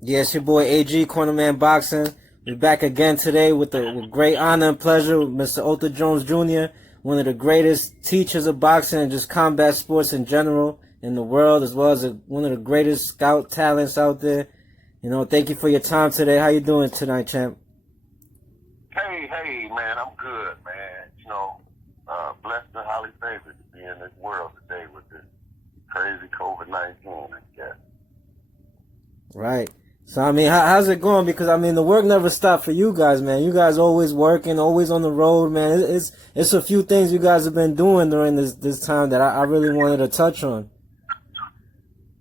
Yeah, it's your boy AG, Cornerman Boxing. We're back again today with great honor and pleasure with Mr. Otha Jones Jr., one of the greatest teachers of boxing and just combat sports in general in the world, as well as one of the greatest scout talents out there. Thank you for your time today. How you doing tonight, champ? Hey, man, I'm good, man. Blessed and highly favored to be in this world today with this crazy COVID-19, I guess. Right. So, how's it going? Because, the work never stopped for you guys, man. You guys always working, always on the road, man. It's a few things you guys have been doing during this time that I really wanted to touch on.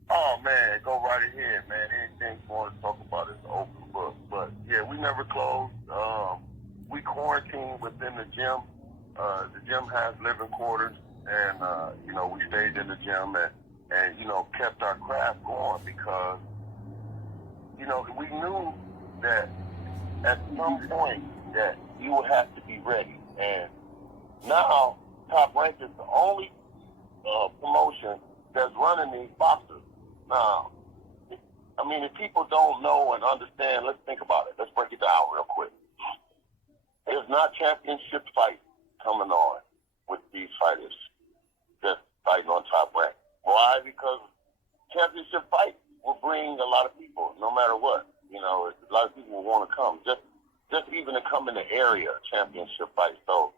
Oh, man, go right ahead, man. Anything you want to talk about is an open book. But, yeah, we never closed. We quarantined within the gym. The gym has living quarters, and, we stayed in the gym and kept our craft going because, we knew that at some point that you would have to be ready. And now, Top Rank is the only promotion that's running these boxers. Now, if people don't know and understand, let's think about it. Let's break it down real quick. There's not championship fights coming on with these fighters that's fighting on Top Rank. Why? Because championship fights will bring a lot of people, no matter what. A lot of people will want to come, just even to come in the area championship fight. So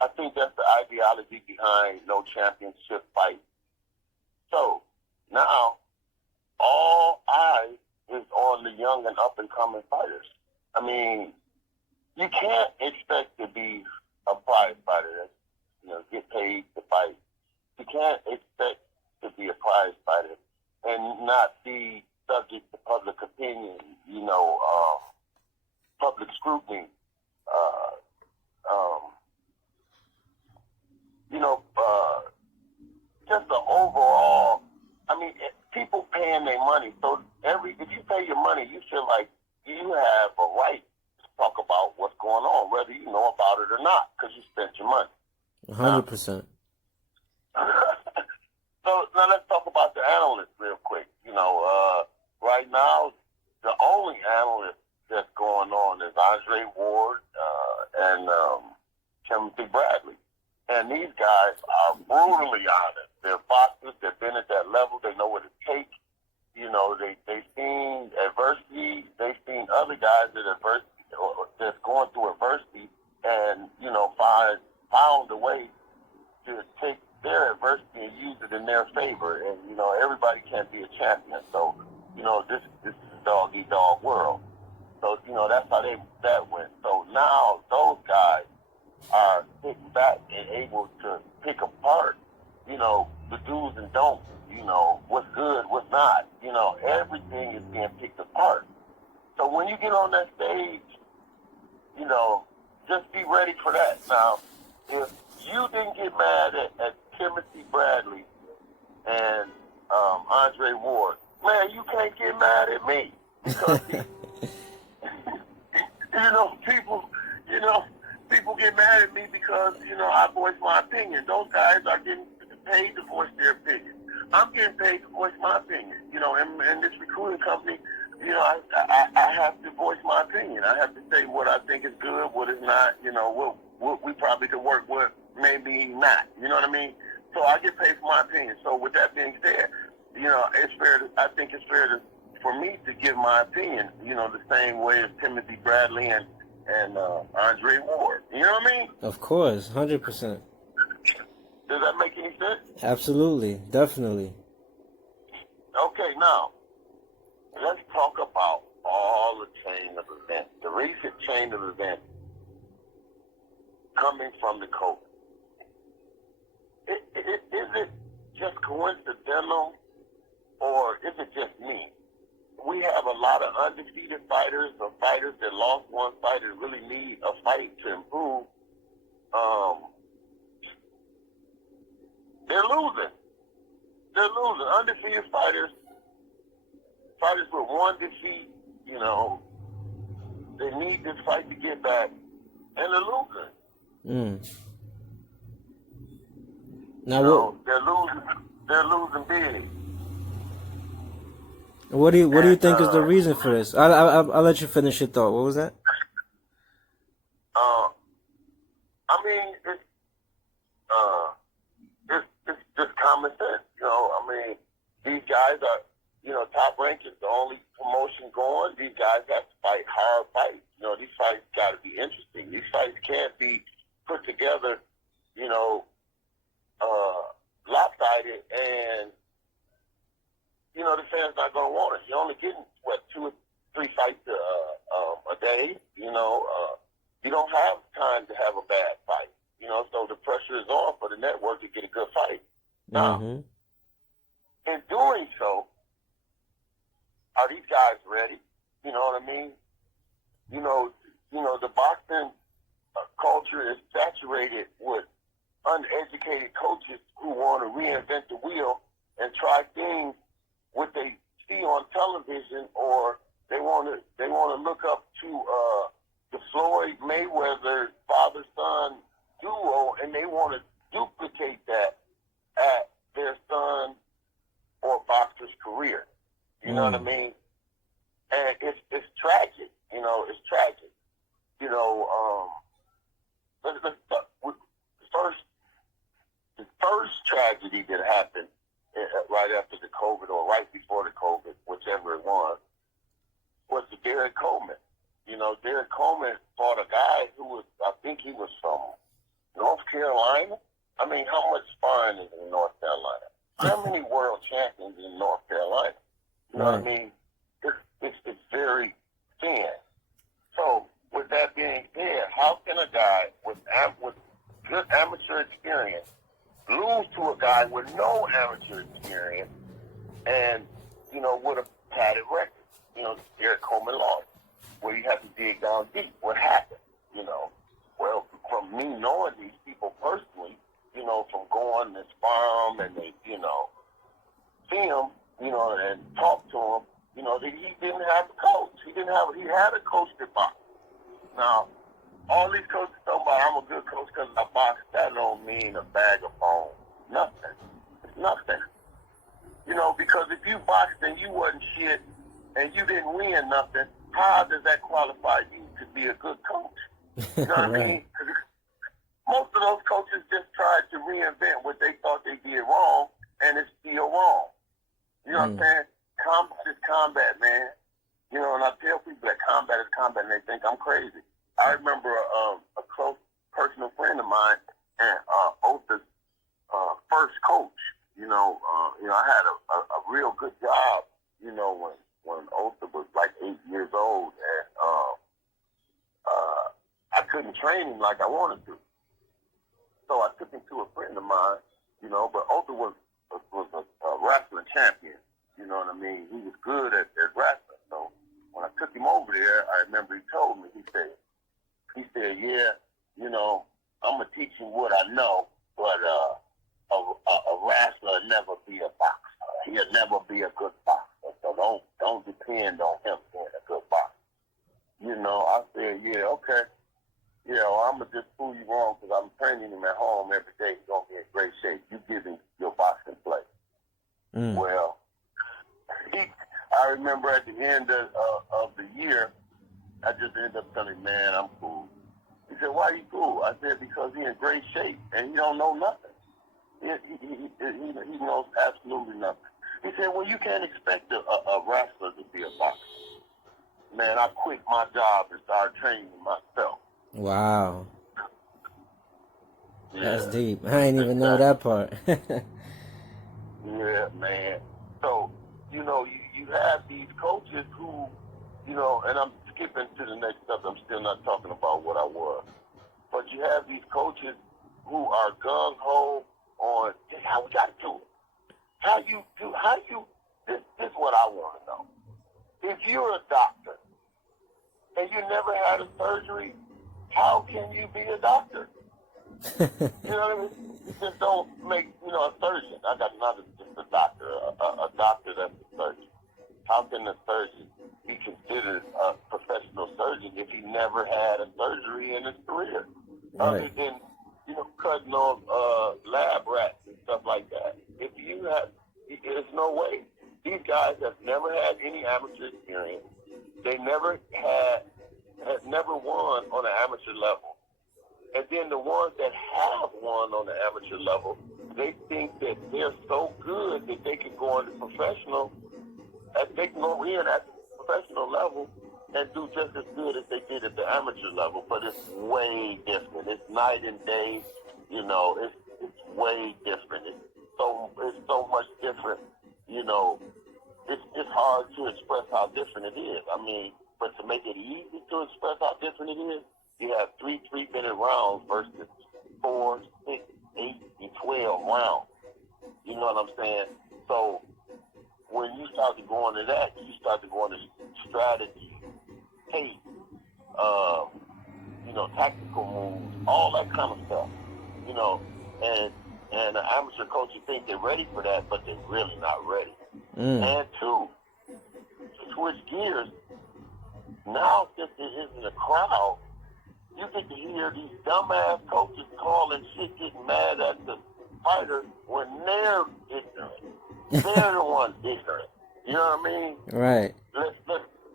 I think that's the ideology behind no championship fight. So now all eyes is on the young and up and coming fighters. You can't expect to be a prize fighter that get paid to fight. You can't expect to be a prize fighter and not be subject to public opinion, public scrutiny, just the overall. People paying their money. So if you pay your money, you feel like you have a right to talk about what's going on, whether you know about it or not, because you spent your money. 100%. So now let's talk about the analysts real quick. Right now, the only analyst that's going on is Andre Ward and Timothy Bradley. And these guys are brutally honest. They're boxers. They've been at that level. They know what it takes. They've seen adversity. They've seen other guys that's going through adversity and, found a way to take their adversity and use it in their favor. And, everybody can't be a champion. So, this is a dog-eat-dog world. So, that's how that went. So now those guys are sitting back and able to pick apart, the do's and don'ts, what's good, what's not. Everything is being picked apart. So when you get on that stage, just be ready for that. Now, if you didn't get mad at Timothy Bradley and Andre Ward, man, you can't get mad at me because people get mad at me because I voice my opinion. Those guys are getting paid to voice their opinion. I'm getting paid to voice my opinion. And this recruiting company, I have to voice my opinion. I have to say what I think is good, what is not. What we probably could work with, maybe not. You know what I mean? So I get paid for my opinion. So with that being said, it's fair. I think it's fair for me to give my opinion. The same way as Timothy Bradley and Andre Ward. You know what I mean? Of course, 100%. Does that make any sense? Absolutely, definitely. Okay, now let's talk about all the chain of events. The recent chain of events coming from the COVID. Is it just coincidental, or is it just me? We have a lot of undefeated fighters or fighters that lost one fight and really need a fight to improve. They're losing. Undefeated fighters with one defeat, they need this fight to get back, and they're losing. Now, they're losing big. What do you And think is the reason for this? I'll let you finish your thought. What was that? uh, I mean, uh, it's just common sense. I mean, these guys are, Top Rank is the only promotion going. These guys have to fight hard fights. These fights got to be interesting. These fights can't be put together, you know, lopsided, and the fans not going to want it. You're only getting two or three fights a day. You don't have time to have a bad fight. So the pressure is on for the network to get a good fight. Now, in doing so, are these guys ready? You know what I mean? The boxing culture is saturated with uneducated coaches who want to reinvent the wheel and try things what they see on television, or they want to look up to the Floyd Mayweather father-son duo, and they want to duplicate that at their son or boxer's career. You know what I mean? And it's tragic. It's tragic. Let's start with the first tragedy that happened right after the COVID, or right before the COVID, whichever it was the Derek Coleman. Derek Coleman fought a guy who was, I think he was from North Carolina. I mean, how much sparring is in North Carolina? How many world champions in North Carolina? You know what I mean? It's very thin. So, with that being said, how can a guy with good amateur experience lose to a guy with no amateur experience and, with a padded record? Derek Coleman lost, where you have to dig down deep. What happened? Well, from me knowing these people personally, from going to spar them and they, see them, and talk to them, that he didn't have a coach. He had a coach that boxed. Now, all these coaches talking about I'm a good coach because I box, that don't mean a bag of bones. Nothing. It's nothing. Because if you boxed and you wasn't shit and you didn't win nothing, how does that qualify you to be a good coach? You know what I mean? Most of those coaches just tried to reinvent what they thought they did wrong, and it's still wrong. You know what I'm saying? Combat is combat, man. And I tell people that combat is combat, and they think I'm crazy. I remember a close personal friend of mine and Otha's first coach. I had a real good job, when Otha was like 8 years old, and I couldn't train him like I wanted to. So I took him to a friend of mine, but Otha was a wrestling champion. You know what I mean? He was good at wrestling. So when I took him over there, I remember he told me, he said, yeah, I'm going to teach him what I know, but a wrestler will never be a boxer. He'll never be a good boxer. So don't depend on him being a good boxer. I said, yeah, okay. Yeah, well, I'm going to just prove you wrong because I'm training him at home every day. He's going to be in great shape. You give him your boxing play. Well, I remember at the end of the year, I just ended up telling him, man, I'm cool. He said, why you cool? I said, because he's in great shape and he don't know nothing. He knows absolutely nothing. He said, well, you can't expect a wrestler to be a boxer. Man, I quit my job and started training myself. Wow. Yeah. That's deep. I didn't even know that part. Yeah, man. So, you have these coaches who, and I'm skipping to the next step. I'm still not talking about what I was. But you have these coaches who are gung-ho on, hey, how we got to do it. This is what I want to know. If you're a doctor and you never had a surgery, how can you be a doctor? You know what I mean? You just don't make, a surgeon. I got another, just a doctor, a doctor that's a surgeon. How can a surgeon be considered a professional surgeon if he never had a surgery in his career? Right. Other than, cutting off lab rats and stuff like that. There's no way. These guys have never had any amateur experience. They had never won on an amateur level. And then the ones that have won on the amateur level, they think that they're so good that they can go into professional, they can go in at the professional level and do just as good as they did at the amateur level. But it's way different. It's night and day. You know, it's way different. It's so much different. You know, it's hard to express how different it is. I mean, but to make it easy to express how different it is, you have 3 3-minute rounds versus 4, 6, 8, and 12 rounds. You know what I'm saying? So when you start to go into that, you start to go into strategy, pace, you know, tactical moves, all that kind of stuff. You know, and the amateur coaches think they're ready for that, but they're really not ready. And two, to switch gears, now since there isn't a crowd, you get to hear these dumbass coaches calling shit, getting mad at the fighter when they're ignorant. They're the ones ignorant. You know what I mean? Right. Let's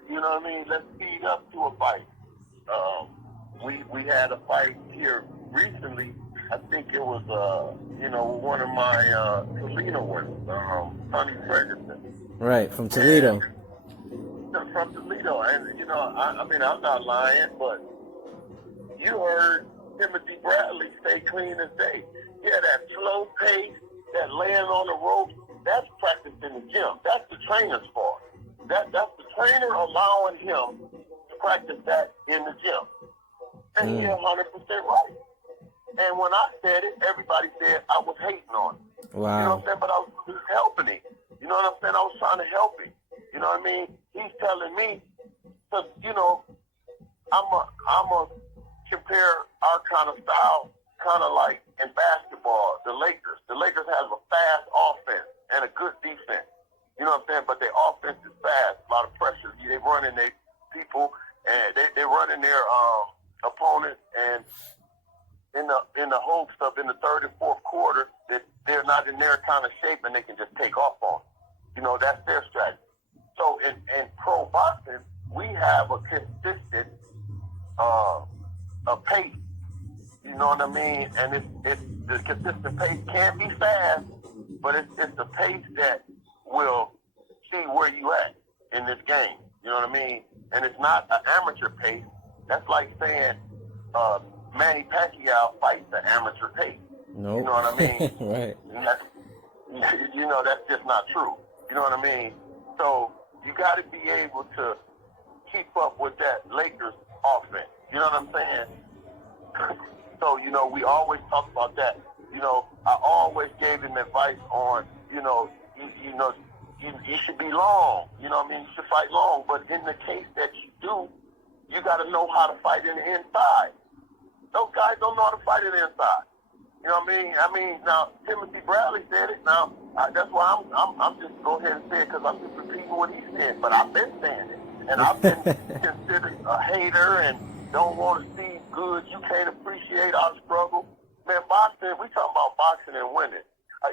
you know what I mean? Let's speed up to a fight. We had a fight here recently. I think it was you know, one of my Toledo ones, Sonny Ferguson. Right, from Toledo. And, from Toledo, and you know, I mean, I'm not lying, but you heard Timothy Bradley stay clean as day. Yeah, that slow pace, that laying on the rope, that's practiced in the gym. That's the trainer's fault. That's the trainer allowing him to practice that in the gym. And he's 100% right. And when I said it, everybody said I was hating on him. Wow. You know what I'm saying? But I was helping him. You know what I'm saying? I was trying to help him. You know what I mean? He's telling me, because, you know, I'm a compare our kind of style, kind of like in basketball, the Lakers. The Lakers have a fast offense and a good defense. You know what I'm saying? But their offense is fast, a lot of pressure. They running their people, and they're running their opponents, and in the hopes of in the third and fourth quarter that they're not in their kind of shape and they can just take off on them. You know, that's their strategy. So in pro boxing, we have a consistent a pace. You know what I mean? And it's the consistent pace can be fast, but it's the pace that will see where you at in this game. You know what I mean? And it's not an amateur pace. That's like saying Manny Pacquiao fights the amateur pace. Nope. You know what I mean? Right. You know, that's just not true. You know what I mean? So you got to be able to keep up with that Lakers offense. You know what I'm saying? So, you know, we always talk about that. You know, I always gave him advice on, you know, you should be long. You know what I mean? You should fight long. But in the case that you do, you got to know how to fight in the inside. Those guys don't know how to fight in the inside. You know what I mean? Now, Timothy Bradley said it. Now, that's why I'm just go ahead and say it because I'm just repeating what he said. But I've been saying it. And I've been considered a hater and don't want to see good. You can't appreciate our struggle. Man, boxing, we talking about boxing and winning.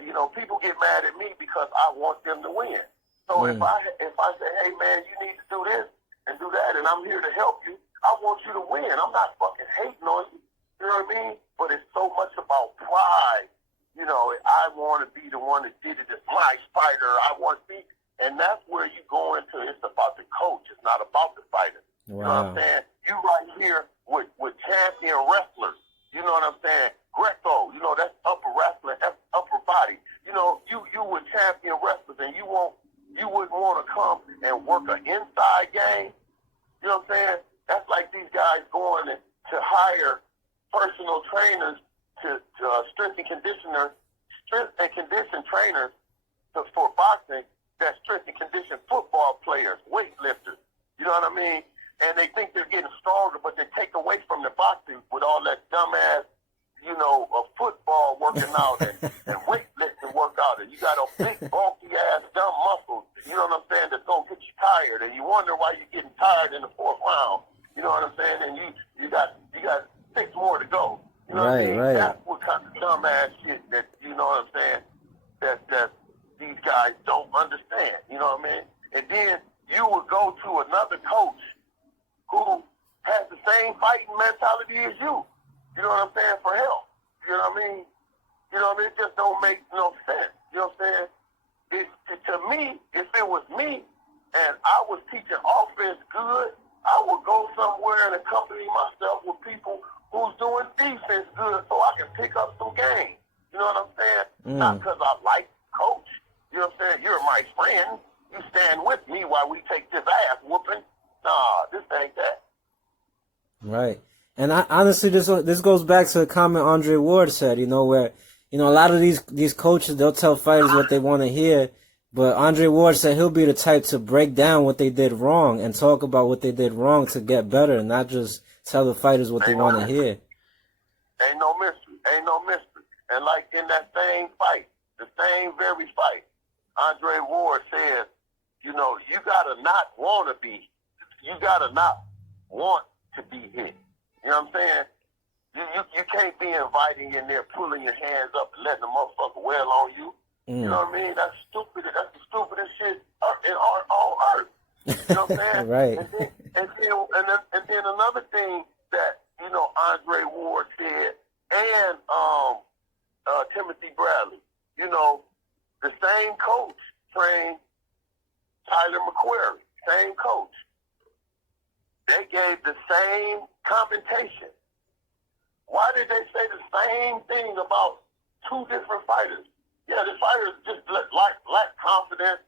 You know, people get mad at me because I want them to win. So if I say, hey, man, you need to do this and do that, and I'm here to help you, I want you to win. I'm not fucking hating on you. You know what I mean? But it's so much about pride. You know, I want to be the one that did it. It's my fighter. I want to be. And that's where you go into, it's about the coach. It's not about the fighter. Wow. You know what I'm saying? You right here with champion wrestlers. You know what I'm saying? Greco, you know, that's upper wrestling, that's upper body. You know, you with champion wrestlers and you wouldn't want to come and work an inside game. You know what I'm saying? That's like these guys going to hire personal trainers to strength and condition trainers for boxing, that strength and condition football players, weightlifters. You know what I mean? And they think they're getting stronger, but they take away from the boxing with all that dumbass, you know, football working out and weightlifting workout. And you got a big, bulky ass, dumb muscles, you know what I'm saying, that's going to get you tired. And you wonder why you're getting tired in the fourth round. You know what I'm saying? And you got 6 more to go. You know what I mean? Right. That's what kind of dumbass shit that, you know what I'm saying, that these guys don't understand. You know what I mean? And then you would go to another coach who has the same fighting mentality as you. You know what I'm saying? For help. You know what I mean? You know what I mean? It just don't make no sense. You know what I'm saying? To me, if it was me and I was teaching offense good, I would go somewhere and accompany myself with people who's doing defense good so I can pick up some game. You know what I'm saying? Not because I like coach. You know what I'm saying? You're my friend. You stand with me while we take this ass whooping. Nah, this ain't that. Right. And honestly, this goes back to a comment Andre Ward said, where, a lot of these coaches, they'll tell fighters what they want to hear. But Andre Ward said he'll be the type to break down what they did wrong and talk about what they did wrong to get better, and not just tell the fighters what they want to hear. Ain't no mystery. Ain't no mystery. And like in that same fight, the same very fight, Andre Ward says, you gotta not want to be, you gotta not want to be hit. You know what I'm saying? You can't be inviting in there, pulling your hands up and letting the motherfucker wail on you. You know what I mean? That's stupid. That's the stupidest shit on earth. You know what I'm saying? Right. And then another thing that, Andre Ward said, and Timothy Bradley, the same coach trained Tyler McQuarrie, same coach. They gave the same commentation. Why did they say the same thing about two different fighters? Yeah, the fighters just lack confidence,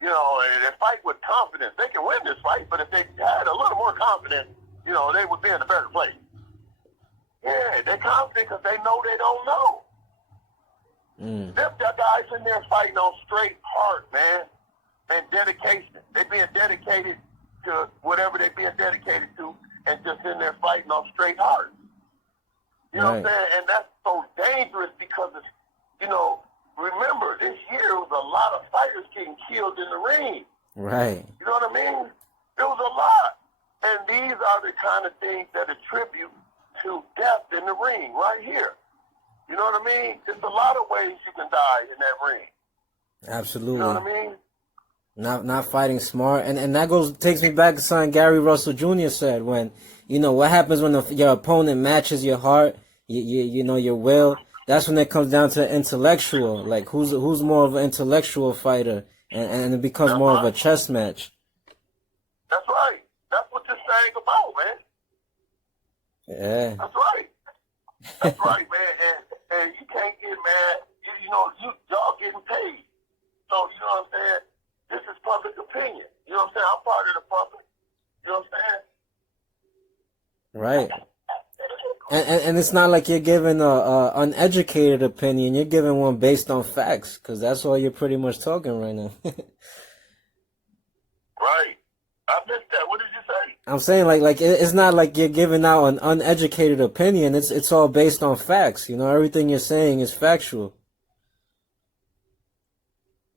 and they fight with confidence. They can win this fight, but if they had a little more confidence, they would be in a better place. Yeah, they're confident because they know they don't know. Them guys in there fighting on straight heart, man, and dedication. They being dedicated to whatever they being dedicated to, and just in there fighting on straight heart. You know what I'm saying? And that's so dangerous because it's, remember, this year was a lot of fighters getting killed in the ring. Right. You know what I mean? There was a lot. And these are the kind of things that attribute to death in the ring right here. You know what I mean? There's a lot of ways you can die in that ring. Absolutely. You know what I mean? Not fighting smart. And that takes me back to something Gary Russell Jr. said when, what happens when your opponent matches your heart, your will. That's when it comes down to intellectual, like who's more of an intellectual fighter, and it becomes more of a chess match. That's right. That's what this thing about, man. Yeah. That's right. That's right, man. And you can't get mad. Y'all getting paid. So, you know what I'm saying? This is public opinion. You know what I'm saying? I'm part of the public. You know what I'm saying? Right. And it's not like you're giving a uneducated opinion. You're giving one based on facts, because that's all you're pretty much talking right now. Right. I missed that. What did you say? I'm saying like it's not like you're giving out an uneducated opinion. It's all based on facts. Everything you're saying is factual.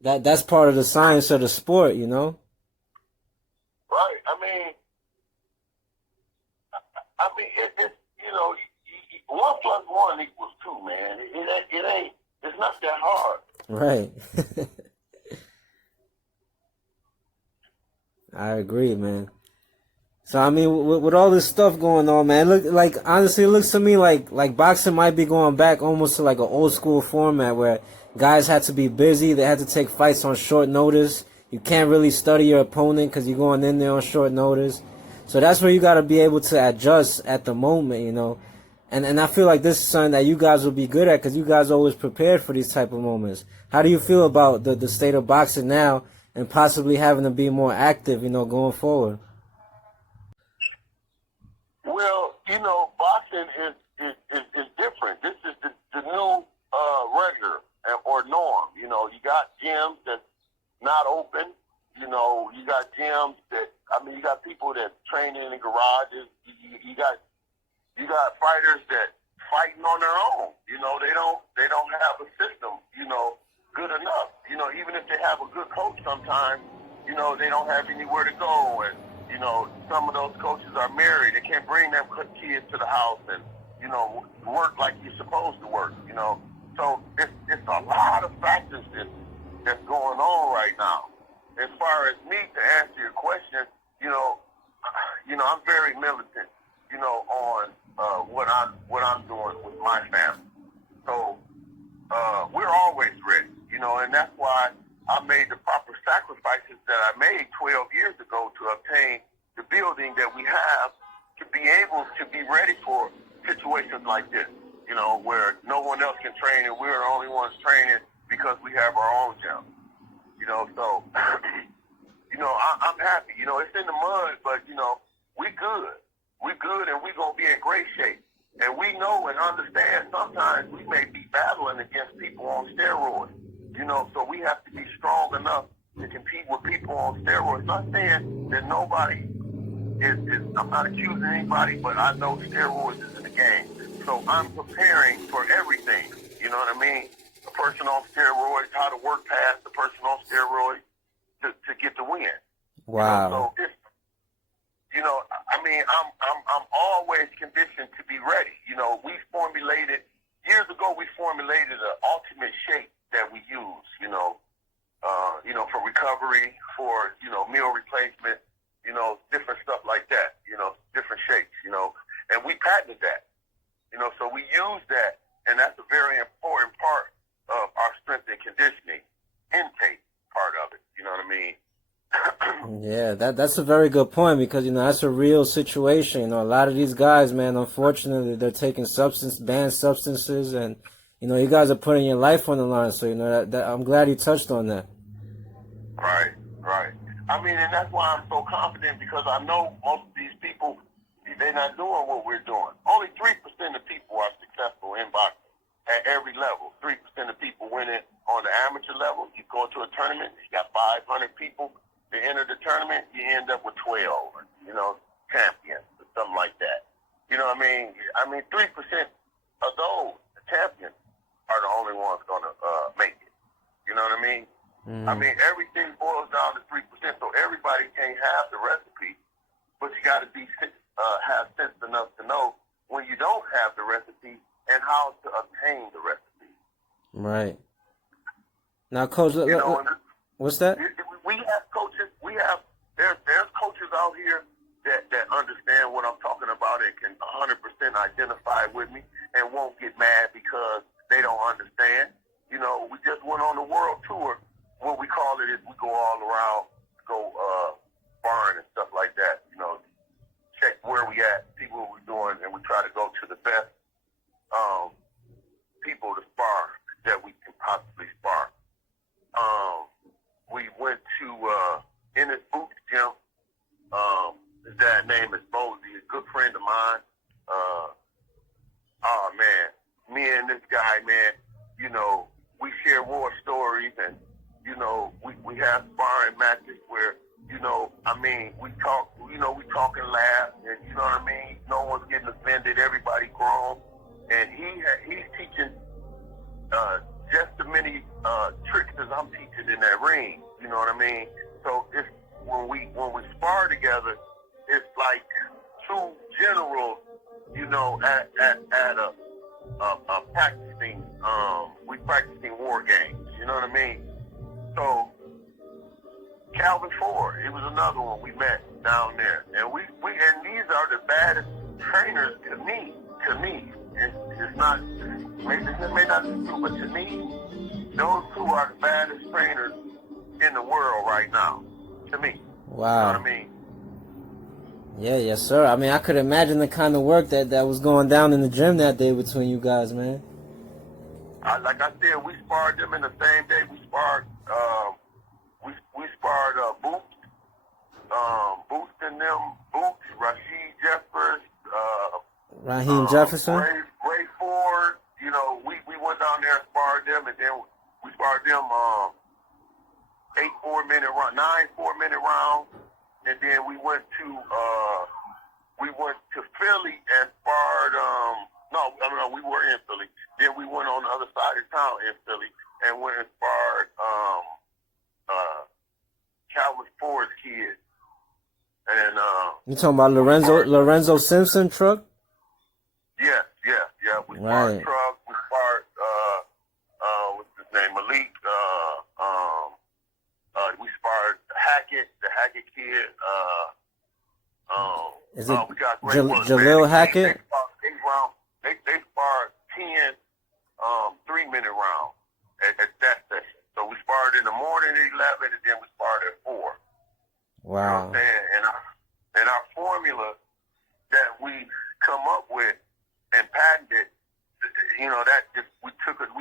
That's part of the science of the sport. Right. I mean, it's 1 + 1 = 2, man. It ain't. It's not that hard. Right. I agree, man. So I mean, with all this stuff going on, man, honestly, it looks to me like boxing might be going back almost to like an old school format where guys had to be busy. They had to take fights on short notice. You can't really study your opponent because you're going in there on short notice. So that's where you got to be able to adjust at the moment, And I feel like this is something that you guys will be good at because you guys are always prepared for these type of moments. How do you feel about the state of boxing now and possibly having to be more active, going forward? Well, boxing is different. This is the new regular or norm. You got gyms that's not open. You got gyms that, you got people that train in the garages. You got fighters that fighting on their own. They don't have a system, good enough. Even if they have a good coach sometimes, they don't have anywhere to go. And, some of those coaches are married. They can't bring their kids to the house and, work like you're supposed to work, So it's a lot of factors that's going on right now. As far as me, to answer your question, I'm very militant, on what I'm doing with my family. So we're always ready, and that's why I made the proper sacrifices that I made 12 years ago to obtain the building that we have to be able to be ready for situations like this, where no one else can train and we're the only ones training because we have our own gym. So, I'm happy. It's in the mud, but, we good. We good, and we going to be in great shape. And we know and understand sometimes we may be battling against people on steroids, so we have to be strong enough to compete with people on steroids. Not saying that nobody I'm not accusing anybody, but I know steroids is in the game. So I'm preparing for everything, you know what I mean? A person on steroids, how to work past the person on steroids to get the win. Wow. So it's, I'm always conditioned to be ready. Years ago we formulated an ultimate shape that we use, for recovery, for, meal replacement, different stuff like that, different shapes, and we patented that, so we use that, and that's a very important part of our strength and conditioning intake part of it, you know what I mean? Yeah, that's a very good point, because that's a real situation. A lot of these guys, man, unfortunately, they're taking banned substances, and you guys are putting your life on the line. So that I'm glad you touched on that. Right. And that's why I'm so confident, because I know most of these people, they're not doing what we're doing. Only 3% of people are successful in boxing at every level. 3% of people win it on the amateur level. You go to a tournament, you got 500 people to enter the tournament, you end up with 12, champions or something like that. You know what I mean? 3% of those champions are the only ones going to make it. You know what I mean? Everything boils down to 3%, so everybody can't have the recipe, but you got to have sense enough to know when you don't have the recipe and how to obtain the recipe. Right. Now, Coach, what's that? We have coaches. There's coaches out here that understand what I'm talking about and can 100% identify with me and won't get mad because they don't understand. We just went on the world tour. What we call it is we go all around, sparring and stuff like that. Check where we at, see what we're doing, and we try to go to the best people to spar that we can possibly spar. We went to in his bouts gym. His dad's name is Bozy, a good friend of mine. Me and this guy, man, we share war stories, and we have sparring matches where we talk, we talk and laugh, and you know what I mean. No one's getting offended. Everybody grown, and he's teaching just as many tricks as I'm teaching in that ring. You know what I mean? So it's when we spar together, it's like two generals, at a practicing. We practicing war games. You know what I mean? So Calvin Ford, it was another one we met down there, and we and these are the baddest trainers to me. It's not, this may not be true, but to me, those two are the baddest trainers in the world right now, to me. Wow. You know what I mean? Yeah, yes, sir. I could imagine the kind of work that was going down in the gym that day between you guys, man. Like I said, we sparred them in the same day. We sparred, Boots, Rashid Jeffers, Raheem Jefferson, Ray Ford. We went down there and sparred them, and then we sparred them 9 4-minute rounds, and then we went to Philly and sparred. No, we were in Philly. Then we went on the other side of town in Philly and went and sparred Calvin Ford's kid. And you talking about Lorenzo Simpson truck? Yeah. We sparred truck. We sparred what's his name, Malik. Hackett kid. Is it We got great ones, Jalil man. Hackett? They sparred 10 3-minute rounds at that session. So we sparred in the morning at 11, and then we sparred at 4. Wow. You know what I'm saying? And our formula that we come up with and patented, you know, we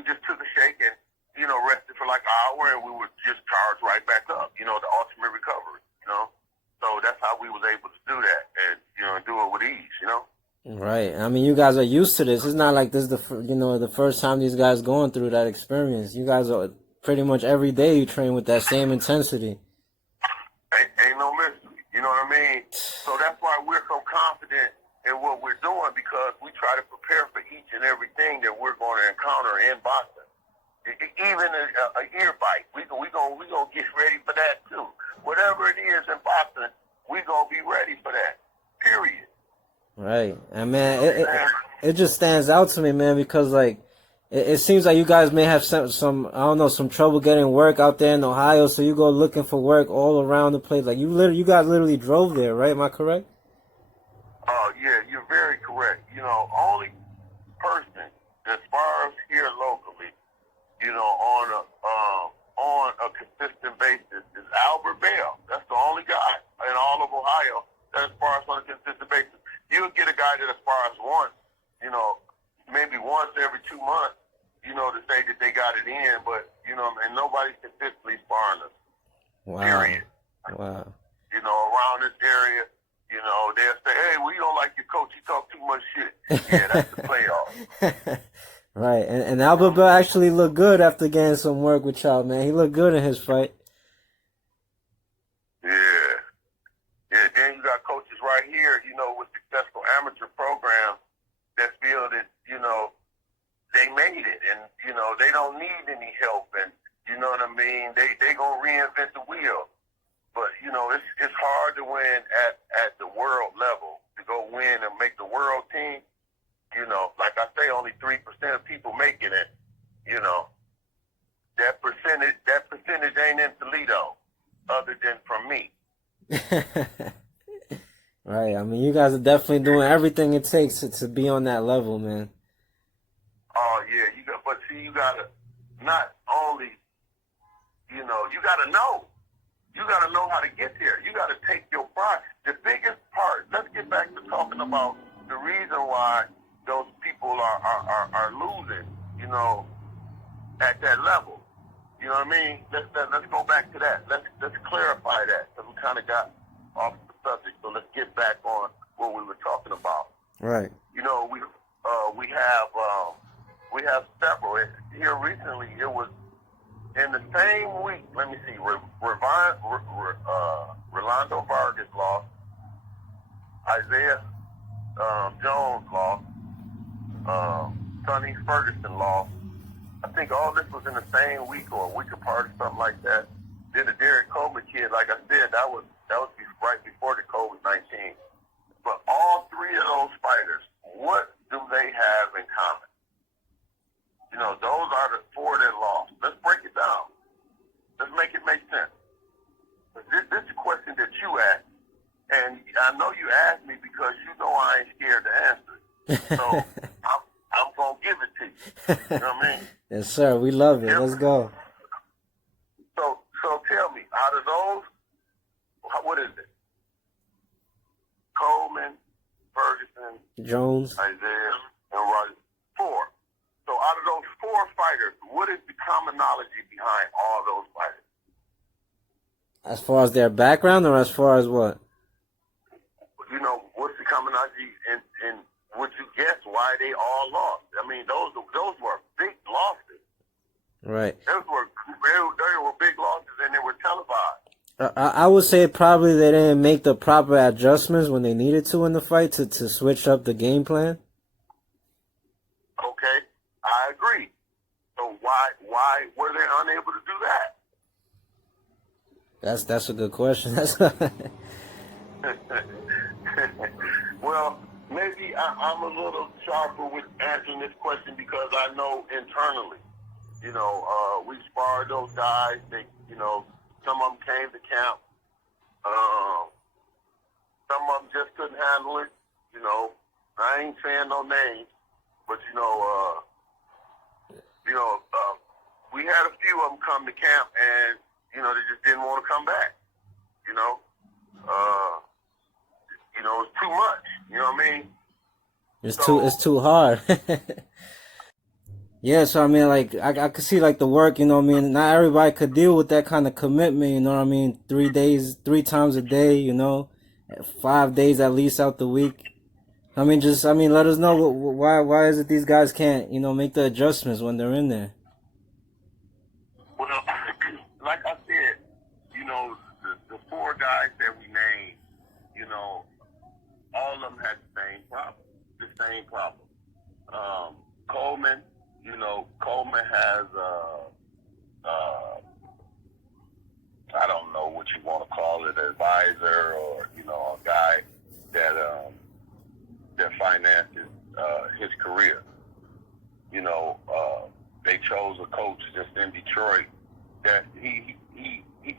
just took a shake and, you know, rested for like an hour, and we would just charge right back up, you know, the ultimate recovery, you know. So that's how we was able to do that and, you know, do it with ease, you know. Right. I mean, you guys are used to this. It's not like this is the first time these guys going through that experience. You guys are pretty much every day you train with that same intensity. Ain't no mystery. You know what I mean? So that's why we're so confident in what we're doing, because we try to prepare for each and everything that we're going to encounter in boxing. Even a ear bite, we gonna get ready for that too. Whatever it is in boxing, we gonna be ready for that. Period. Right. And man, it just stands out to me, man, because like it seems like you guys may have some I don't know, some trouble getting work out there in Ohio, so you go looking for work all around the place. Like you guys literally drove there, right? Am I correct? Oh yeah, you're very correct. You know, only person as far as here locally, you know, on a consistent basis is Albert Bell. That's the only guy in all of Ohio that aspires on a consistent basis. You'll get a guy that aspires once, you know, maybe once every 2 months, you know, to say that they got it in, but, you know, and nobody's consistently sparring us. Wow. Period. Wow. You know, around this area, you know, they'll say, hey, we don't like your coach. He talk too much shit. Yeah, that's the playoff. Right. And Albert Bell actually looked good after getting some work with y'all, man. He looked good in his fight. Yeah. Yeah, then you got coaches right here, you know, with successful amateur programs that feel that, you know, they made it and, you know, they don't need any help and, you know what I mean? They going to reinvent the wheel. But, you know, it's hard to win at the world level, to go win and make the world team. You know, like I say, only 3% of people making it. You know, that percentage ain't in Toledo, other than from me. Right. I mean, you guys are definitely doing everything it takes to be on that level, man. Oh yeah, but see, you gotta not only, you know, you gotta know. You gotta know how to get there. You gotta take your pride. The biggest part. Let's get back to talking about the reason why those people are losing, you know, at that level. You know what I mean? Let's go back to that. Let's clarify that, because we kind of got off the subject. So let's get back on what we were talking about. Right. You know, we have several. Here recently, it was in the same week. Let me see. Rolando Vargas lost. Isaiah Jones lost. Sonny Ferguson lost. I think all this was in the same week or a week apart or something like that. Then the Derek Coleman kid, like I said, that was right before the COVID-19. But all three of those fighters, what do they have in common? You know, those are the four that lost. Let's break it down. Let's make it make sense. This is a question that you asked, and I know you asked me because you know I ain't scared to answer it. So I'm gonna give it to you. You know what I mean? Yes, sir. We love it. Let's go. So tell me, out of those, what is it? Coleman, Ferguson, Jones, Isaiah, and Rodgers. 4. So out of those 4 fighters, what is the commonality behind all those fighters? as far as their background or as far as what? You know, what's the commonality in would you guess why they all lost? I mean, those were big losses. Right. They were big losses, and they were televised. I would say probably they didn't make the proper adjustments when they needed to in the fight to switch up the game plan. Okay, I agree. So why were they unable to do that? That's a good question. Well, maybe I'm a little sharper with answering this question because I know internally, you know, we sparred those guys. They, you know, some of them came to camp, Um, some of them just couldn't handle it. You know, I ain't saying no names, but we had a few of them come to camp, and they just didn't want to come back. It's too much. You know what I mean? It's too hard. Yeah, so I mean, like, I could see, like, the work, you know what I mean? Not everybody could deal with that kind of commitment, you know what I mean? 3 days, 3 times a day, 5 days at least out the week. I mean, let us know why is it these guys can't, make the adjustments when they're in there? Well, like I said, the four guys that we named, all of them had the same problem. Coleman, Coleman has I don't know what you want to call it, advisor or a guy that finances his career. They chose a coach just in Detroit that he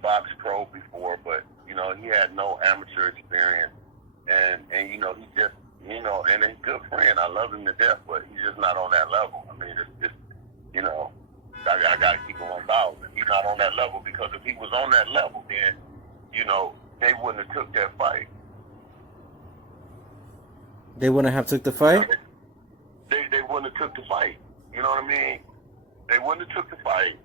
boxed pro before, but he had no amateur experience, and he just and he's a good friend. I love him to death, but he's just not on that level. I mean, it's just I got to keep him 1,000. He's not on that level, because if he was on that level, then they wouldn't have took that fight. They wouldn't have took the fight? They wouldn't have took the fight. You know what I mean? They wouldn't have took the fight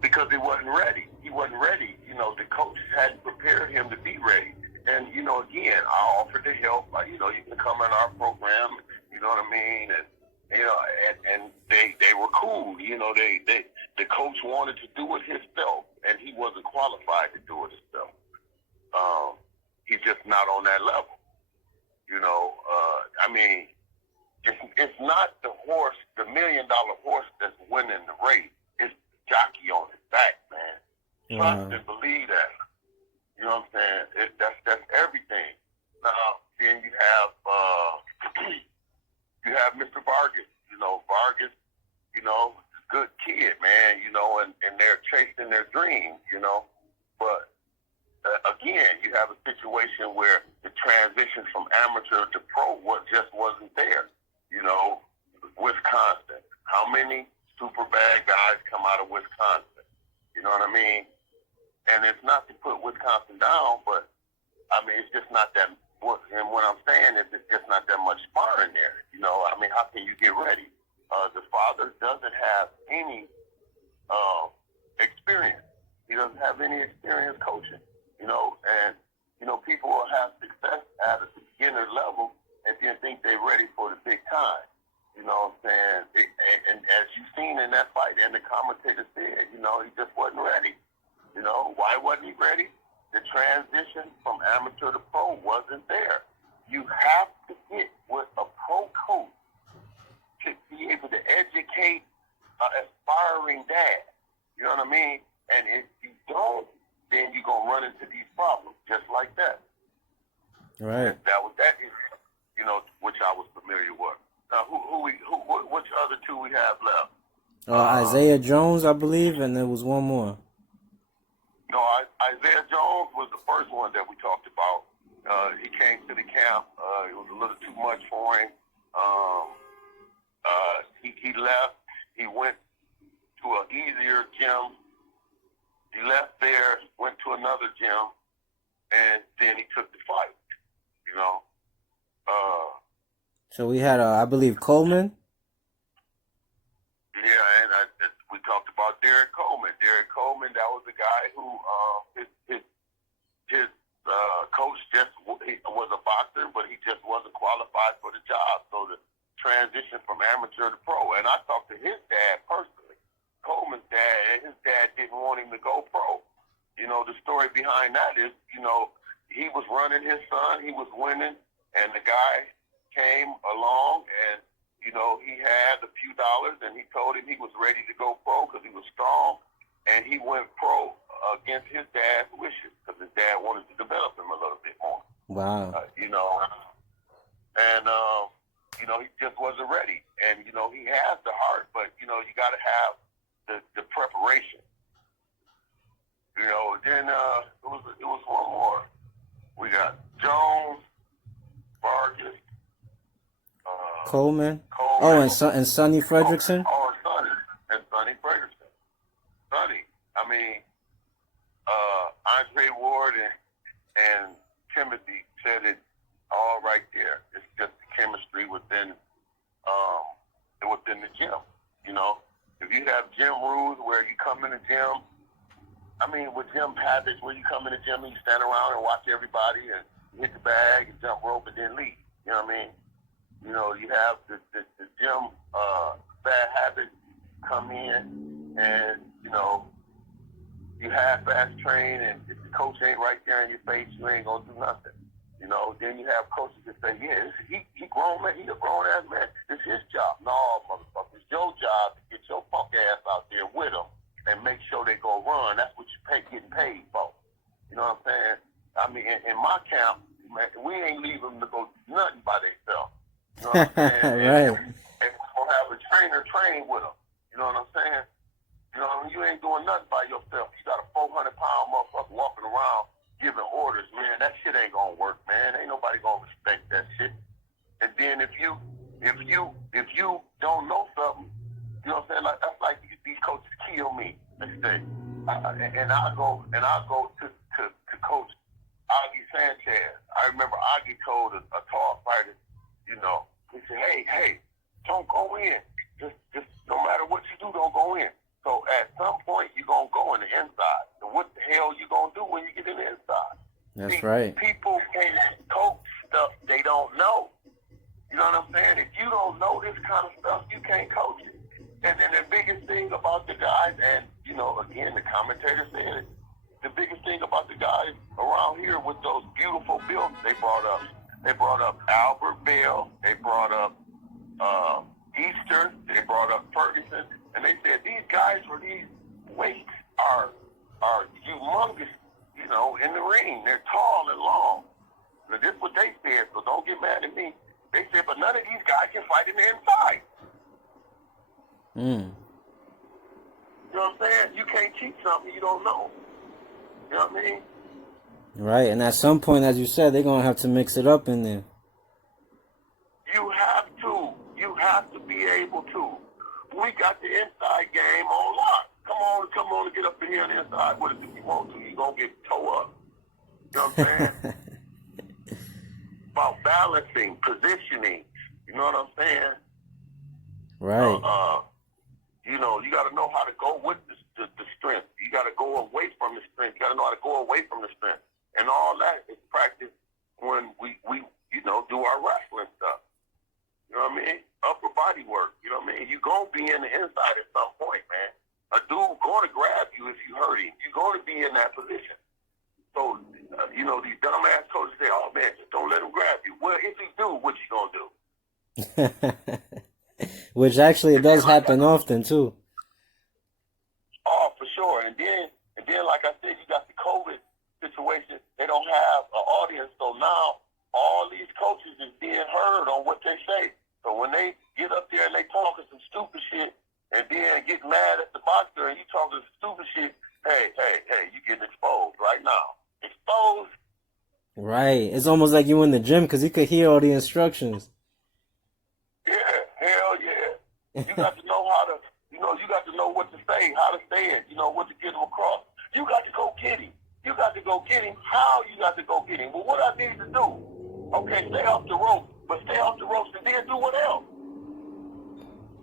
because he wasn't ready. He wasn't ready. The coach hadn't prepared him to be ready. And, again, I offered to help. You can come in our program, you know what I mean? And they were cool. The coach wanted to do it himself, and he wasn't qualified to do it himself. He's just not on that level. I mean, it's not the horse, the $1 million horse that's winning the race. It's the jockey on his back, man. Trust and believe that. You know what I'm saying? That's everything. Now, then you have Mr. Vargas. Vargas, good kid, man. And they're chasing their dreams. But again, you have a situation where the transition from amateur to pro just wasn't there. Wisconsin. How many super bad guys come out of Wisconsin? You know what I mean? And it's not to put Wisconsin down, but I mean, it's just not that. And what I'm saying is, it's just not that much sparring there. I mean, how can you get ready? The father doesn't have any experience. He doesn't have any experience coaching. And people will have success at a beginner level and then think they're ready for the big time. You know what I'm saying? And as you've seen in that fight, and the commentator said, he just wasn't ready. Why wasn't he ready? The transition from amateur to pro wasn't there. You have to get with a pro coach to be able to educate an aspiring dad. You know what I mean? And if you don't, then you're going to run into these problems just like that. Right. That was that issue, which I was familiar with. Now, which other two we have left? Isaiah Jones, I believe, and there was one more. No, Isaiah Jones was the first one that we talked about. He came to the camp. It was a little too much for him. He left. He went to an easier gym. He left there, went to another gym, and then he took the fight. So we had, I believe, Coleman. Yeah, and we talked about Derek Coleman. Derek Coleman, that was the guy who his coach was a boxer, but he just wasn't qualified for the job. So the transition from amateur to pro, and I talked to his dad personally, Coleman's dad, and his dad didn't want him to go pro. The story behind that is, he was running his son, he was winning, and the guy came along and he had a few dollars, and he told him he was ready to go pro because he was strong, and he went pro against his dad's wishes because his dad wanted to develop him a little bit more. Wow. And he just wasn't ready, and he has the heart, but you got to have the preparation. Coleman. Coleman. And Sonny Fredrickson. And Sonny Fredrickson. Sonny. I mean, Andre Ward and Timothy said it all right there. It's just the chemistry within the gym. You know, if you have gym rules where you come in the gym, I mean, with gym habits, where you come in the gym and you stand around and watch everybody and hit the bag and jump rope and then leave. You know what I mean? You know, you have the gym bad habits come in and, you know, you half-ass train, and if the coach ain't right there in your face, you ain't gonna do nothing. You know, then you have coaches that say, yeah, he grown man, he a grown-ass man, it's his job. No, motherfucker, it's your job to get your punk ass out there with them and make sure they go run. That's what you getting paid for. You know what I'm saying? I mean, in my camp, man, we ain't leaving them to go do nothing by themselves. You know what I'm saying? Right. And we're going to have a trainer train with them. You know what I'm saying? You know, you ain't doing nothing by yourself. You got a 400-pound motherfucker walking around giving orders, man. That shit ain't going to work, man. Ain't nobody going to respect that shit. And then if you don't know something, you know what I'm saying? Like, that's like these coaches kill me, they say. And I go to Coach Augie Sanchez. I remember Augie told a tall fighter, you know, he said, hey, don't go in. Just no matter what you do, don't go in. So at some point, you're going to go in the inside. So what the hell you going to do when you get in the inside? That's right. People can't coach stuff they don't know. You know what I'm saying? If you don't know this kind of stuff, you can't coach it. And then the biggest thing about the guys, and, you know, again, the commentator said it, the biggest thing about the guys around here with those beautiful builds they brought up Albert Bell, they brought up Easter, they brought up Ferguson, and they said these guys for these weights are humongous, you know, in the ring. They're tall and long. Now, this is what they said, so don't get mad at me. They said, but none of these guys can fight in the inside. Mm. You know what I'm saying? You can't teach something you don't know. You know what I mean? Right, and at some point, as you said, they're going to have to mix it up in there. You have to. You have to be able to. We got the inside game on lock. Come on and get up in here on the inside with it if you want to. You're going to get towed up. You know what I'm saying? About balancing, positioning. You know what I'm saying? Right. You know, you got to know how to go with the strength. You got to go away from the strength. You got to know how to go away from the strength. And all that is practice when we you know, do our wrestling stuff. You know what I mean? Upper body work. You know what I mean? You're going to be in the inside at some point, man. A dude going to grab you if you hurt him. You're going to be in that position. So, you know, these dumbass coaches say, oh, man, just don't let him grab you. Well, if he do, what you going to do? Which actually it does happen often, too. Oh, for sure. And then, like I said, you got the COVID situation. They don't have an audience. So now all these coaches is being heard on what they say. So when they get up there and they talking some stupid shit and then get mad at the boxer and you talking some stupid shit, hey, you getting exposed right now. Exposed. Right. It's almost like you in the gym because you could hear all the instructions. Yeah, hell yeah. You got to know how to, you know, you got to know what to say, how to say it, you know, what to get him across. You got to go get him. You got to go get him. How you got to go get him? Well, what I need to do? Okay, stay off the rope, but stay off the ropes and then do what else?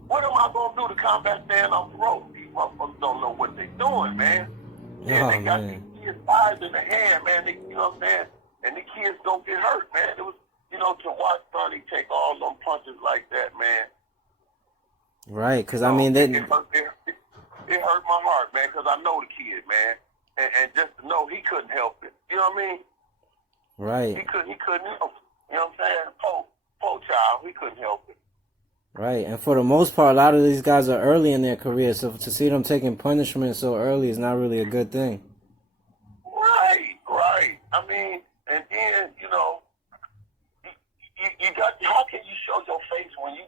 What am I going to do to combat staying off the rope? These motherfuckers don't know what they're doing, man. Yeah, they got these kids' eyes in the hand, man. They, you know what I'm saying? And the kids don't get hurt, man. It was, you know, to watch Sonny take all them punches like that, man. Right, because, I mean, they... It hurt my heart, man, because I know the kid, man. And just to know he couldn't help it. You know what I mean? Right. He couldn't help it. You know what I'm saying? Poor child, he couldn't help it. Right, and for the most part, a lot of these guys are early in their career, so to see them taking punishment so early is not really a good thing. Right. I mean, and then, you know, you got, how can you show your face when you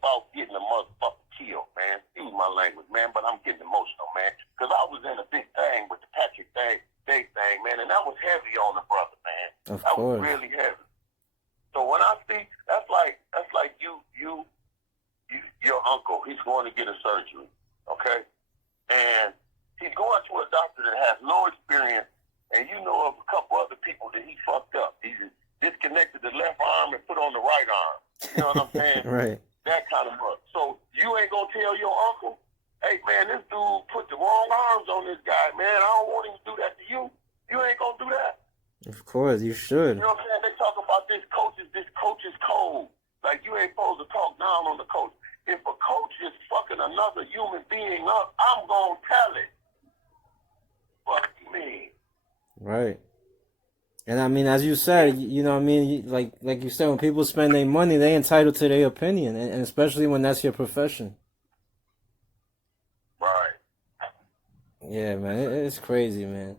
about getting a motherfucker killed, man? Excuse my language, man, but I'm getting emotional, man, because I was in a big thing with the Patrick Day thing, man, and that was heavy on the brother, man. Of course. Was really heavy. So when I see, that's like you going to get a surgery, okay? And he's going to a doctor that has no experience, and you know of a couple other people that he fucked up. He disconnected the left arm and put on the right arm. You know what I'm saying? Right. That kind of much. So you ain't going to tell your uncle, hey, man, this dude put the wrong arms on this guy, man. I don't want him to do that to you. You ain't going to do that. Of course, you should. You know what I'm saying? They talk about this coach is cold. Like, you ain't supposed to talk down on the coach. If a coach is fucking another human being up, I'm going to tell it. Fuck me. Right. And I mean, as you said, you know what I mean? Like you said, when people spend their money, they entitled to their opinion, and especially when that's your profession. Right. Yeah, man, it's crazy, man.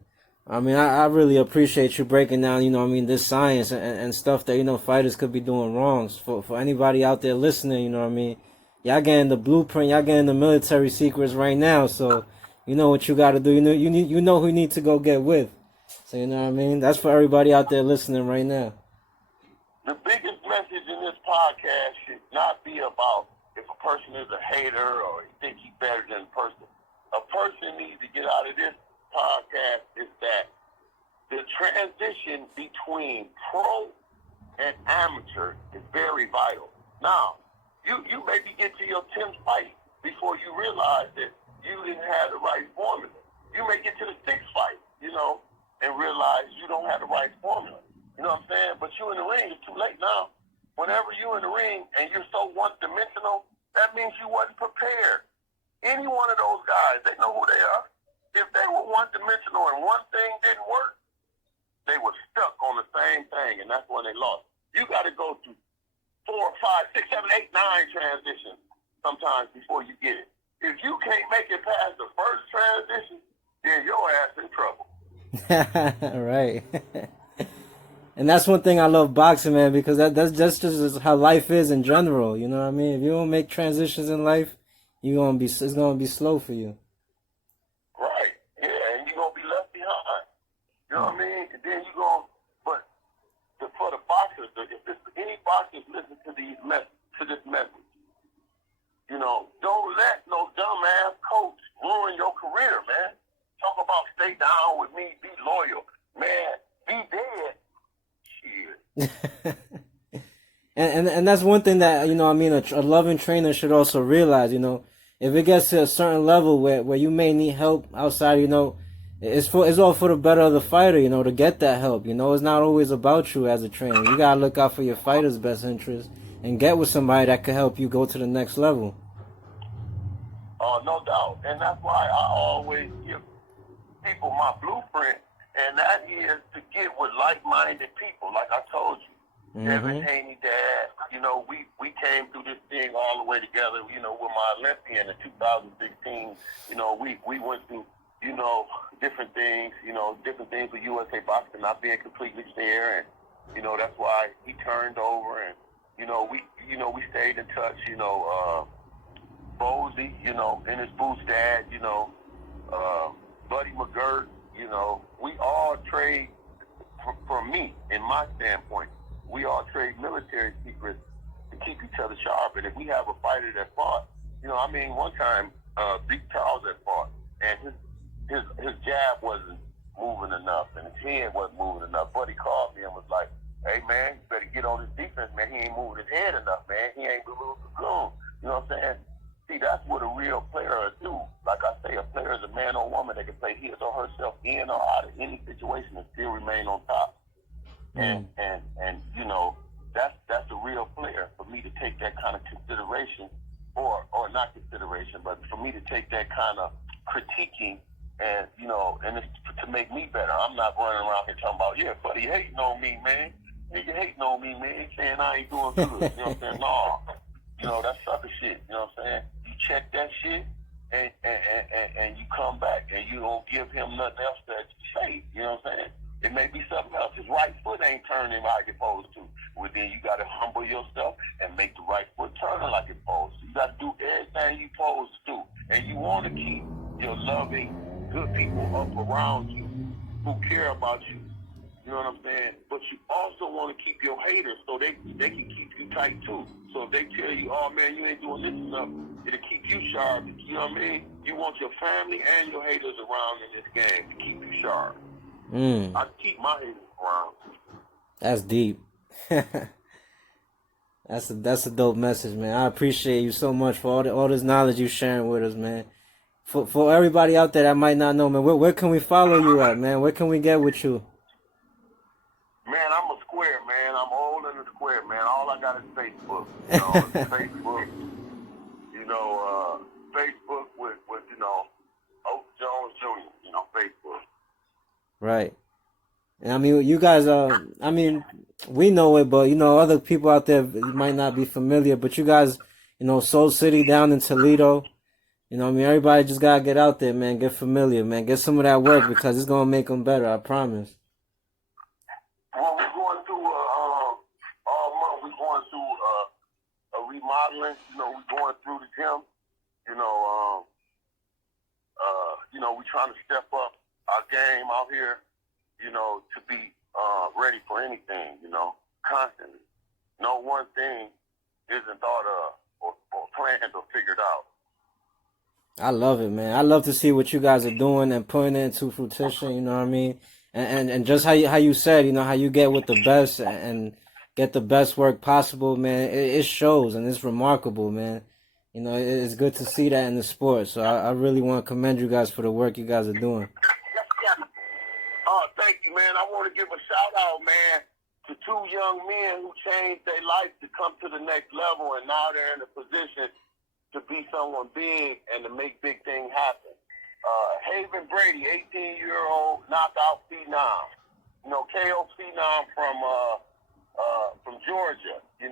I mean, I really appreciate you breaking down, you know what I mean, this science and stuff that, you know, fighters could be doing wrong. For anybody out there listening, you know what I mean, y'all getting the blueprint, y'all getting the military secrets right now, so you know what you got to do. You know who you need to go get with. So, you know what I mean? That's for everybody out there listening right now. The biggest message in this podcast should not be about if a person is a hater or you think he's better than a person. A person needs to get out of this podcast is that the transition between pro and amateur is very vital. Now, you maybe get to your 10th fight before you realize that you didn't have the right formula. You may get to the 6th fight, you know, and realize you don't have the right formula. You know what I'm saying? But you in the ring, it's too late now. Whenever you in the ring and you're so one-dimensional, that means you wasn't prepared. Any one of those guys, they know who they are. If they were one-dimensional and one thing didn't work, they were stuck on the same thing, and that's when they lost. You got to go through 4, 5, 6, 7, 8, 9 transitions sometimes before you get it. If you can't make it past the first transition, then your ass in trouble. Right. And that's one thing I love boxing, man, because that's just how life is in general. You know what I mean? If you don't make transitions in life, it's gonna be slow for you. Right. Yeah, and you're gonna be left behind. You know what I mean? And then you're gonna, but for the boxers, if any boxers listen to this message, you know, don't let no dumbass coach ruin your career, man. Talk about stay down with me, be loyal, man. Be dead. Shit. And that's one thing that, you know, I mean, a loving trainer should also realize, you know, if it gets to a certain level where you may need help outside, you know, it's all for the better of the fighter, you know, to get that help. You know, it's not always about you as a trainer. You gotta look out for your fighter's best interest and get with somebody that can help you go to the next level. Oh, no doubt. And that's why I always give people my blueprint, and that is to get with like-minded people. Like I told you, Devin Haney, Dad, you know, we came through this thing all the way together, you know, with my Olympian in 2016. You know, we went through, you know, different things with USA Boxing not being completely fair, and, you know, that's why he turned over, and, you know, we stayed in touch, you know, Bozy, you know, and his boots dad, you know, Buddy McGirt, you know, we all trade, for me, in my standpoint, we all trade military secrets to keep each other sharp. And if we have a fighter that fought, you know, I mean, one time, Big Charles had fought, and his jab wasn't moving enough, and his head wasn't moving enough. Buddy called me and was like, hey, man, you better get on his defense, man. He ain't moving his head enough, man. He ain't moving the cocoon. You know what I'm saying? See, that's what a real player will do. Like I say, a player is a man or woman that can play his or herself in or out of any situation and still remain on top. And you know, that's a real player. For me to take that kind of consideration, or not consideration, but for me to take that kind of critiquing, and you know, and it's to make me better. I'm not running around here talking about, yeah, buddy hating on me, man. Nigga hating on me, man. Saying I ain't doing good. You know what I'm saying? No. You know, that's sucker shit. You know what I'm saying? You check that shit, and you come back, and you don't give him nothing else that you say. You know what I'm saying? It may be something else. His right foot ain't turning like it's supposed to. Well, then you got to humble yourself and make the right foot turn like it's supposed to. You got to do everything you supposed to do. And you want to keep your loving, good people up around you who care about you. You know what I'm saying? But you also want to keep your haters so they can keep you tight too. So if they tell you, oh man, you ain't doing this enough, it'll keep you sharp. You know what I mean? You want your family and your haters around in this game to keep you sharp. I keep my haters around. That's deep. That's a dope message, man. I appreciate you so much for all this knowledge you sharing with us, man. For everybody out there that might not know, man, where can we follow you at, man? Where can we get with you? Man, I'm a square, man. I'm old and a square, man. All I got is Facebook. You know, Facebook. You know, Facebook with Otha Jones Jr. You know, Facebook. Right. And I mean, you guys I mean, we know it, but other people out there might not be familiar. But you guys, Soul City down in Toledo. I mean, everybody just gotta get out there, man. Get familiar, man. Get some of that work because it's gonna make them better. I promise. Well, we're going through all month. We're going through a remodeling. We're going through the gym. We're trying to step up our game out here. To be ready for anything. Constantly. No one thing isn't thought of or planned or figured out. I love it, man. I love to see what you guys are doing and putting it into fruition. You know what I mean? And just how you said, how you get with the best and get the best work possible, man. It shows and it's remarkable, man. It's good to see that in the sport. So I really want to commend you guys for the work you guys are doing. Thank you, man. I want to give a shout out, man, to two young men who changed their life to come to the next level, and now they're in a position to be someone big and to make big things happen. Haven Brady, 18-year-old knockout phenom. KO phenom from Georgia. He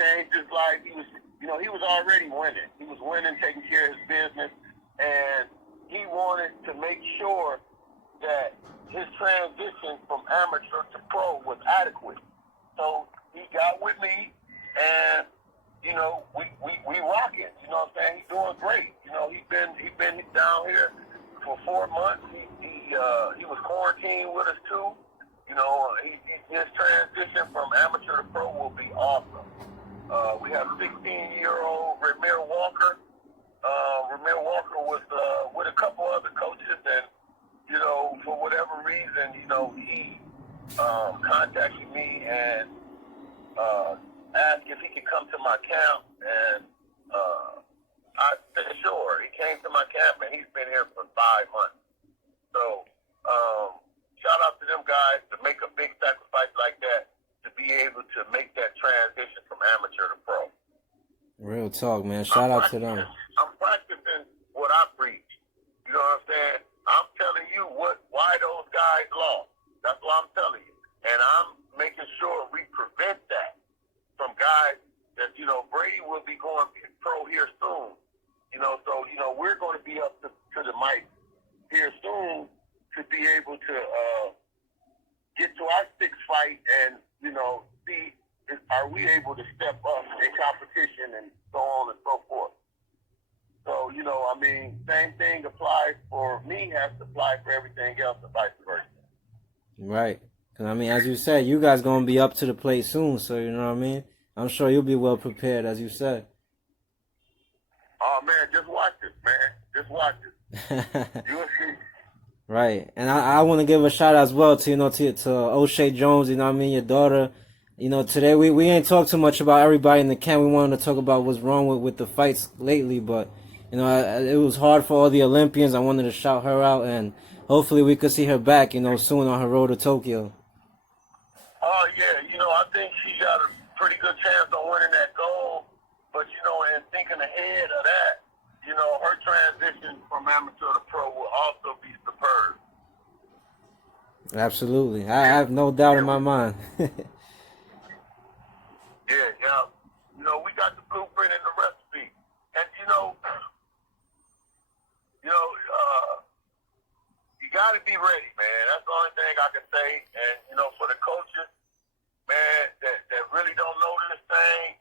changed his life. He was already winning. He was winning, taking care of his business, and he wanted to make sure that his transition from amateur to pro was adequate. So he got with me, and we rocking. You know what I'm saying? He's doing great. He's been down here for 4 months. He was quarantined with us too. His transition from amateur to pro will be awesome. We have 16-year-old Ramir Walker. Ramir Walker was with a couple other coaches, and for whatever reason, he contacted me and asked if he could come to my camp, and I said sure. He came to my camp, and he's been here for 5 months. So, shout out to them guys to make a big sacrifice like that to be able to make that transition from amateur to pro. Real talk, man. Shout out to them. I'm practicing what I preach. You know what I'm saying? I'm telling you why those guys lost. That's what I'm telling you. And I'm making sure we prevent that from guys that, Brady will be going pro here soon. So, we're going to be up to the mic here soon to be able to get to our sixth fight and, see are we able to step up in competition and so on and so forth. So, same thing applies for me has to apply for everything else and vice versa. Right. Because, as you said, you guys going to be up to the plate soon. So, you know what I mean? I'm sure you'll be well prepared, as you said. Oh, man, just watch this, man. Just watch this. You'll see. Right. And I want to give a shout out as well to, to Otha Jones, your daughter. Today we ain't talked too much about everybody in the camp. We wanted to talk about what's wrong with the fights lately, but it was hard for all the Olympians. I wanted to shout her out, and hopefully we could see her back, soon on her road to Tokyo. Oh, yeah. I think she got a pretty good chance on winning that gold. But, and thinking ahead of that, her transition from amateur to pro will also be superb. Absolutely. I have no doubt in my mind. Yeah. We got the blueprint and the recipe. And, you got to be ready, man. That's the only thing I can say. And, for the coaches, man, that really don't know this thing,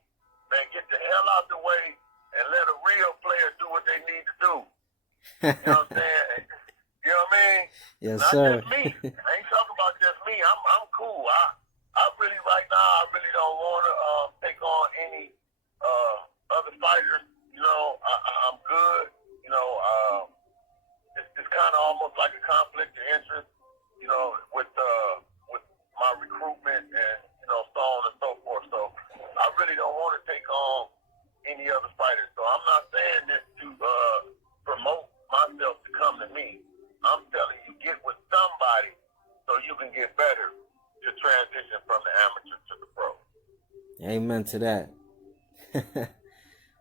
man, get the hell out the way and let a real player do what they need to do. You know what I'm saying? You know what I mean? Yes, Not sir. just me. I ain't talking about I really right now I really don't want to take on any other fighters. You know, I'm good. You know, it's kind of almost like a conflict of interest. You know, with my recruitment and so on and so forth. So I really don't want to take on any other fighters. So I'm not saying this to promote myself to come to me. I'm telling you, get with somebody so you can get better to transition from the amateur to the pro. Amen to that.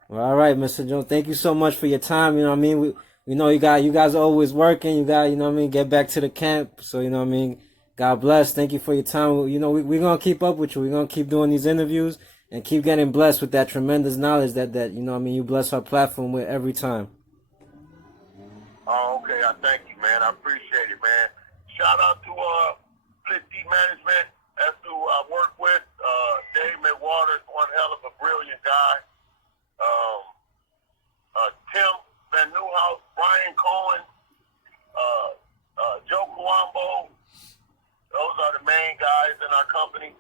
Well, all right, Mr. Jones. Thank you so much for your time. You know what I mean? We know you guys are always working. You got, get back to the camp. So, God bless. Thank you for your time. We're going to keep up with you. We're going to keep doing these interviews and keep getting blessed with that tremendous knowledge that you bless our platform with every time. Oh, okay. I thank you, man. I appreciate it, man. Shout out to Split D Management. That's who I work with. Dave McWaters, one hell of a brilliant guy. Tim Van Newhouse, Brian Cohen, Joe Cuambo. Those are the main guys in our company.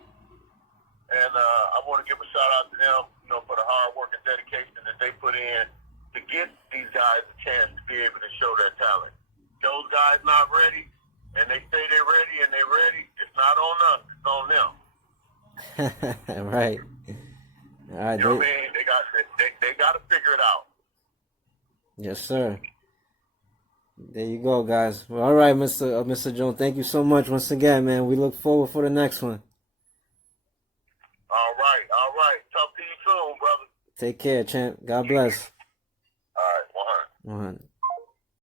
And I want to give a shout out to them, for the hard work and dedication that they put in to give these guys a chance to be able to show their talent. Those guys not ready, and they say they're ready and they're ready. It's not on us, it's on them. Right. All right. You know what I mean? They got to figure it out. Yes, sir. There you go, guys. Well, all right, Mr. Jones. Thank you so much once again, man. We look forward for the next one. All right. Talk to you soon, brother. Take care, champ. God bless. All right, 100. 100.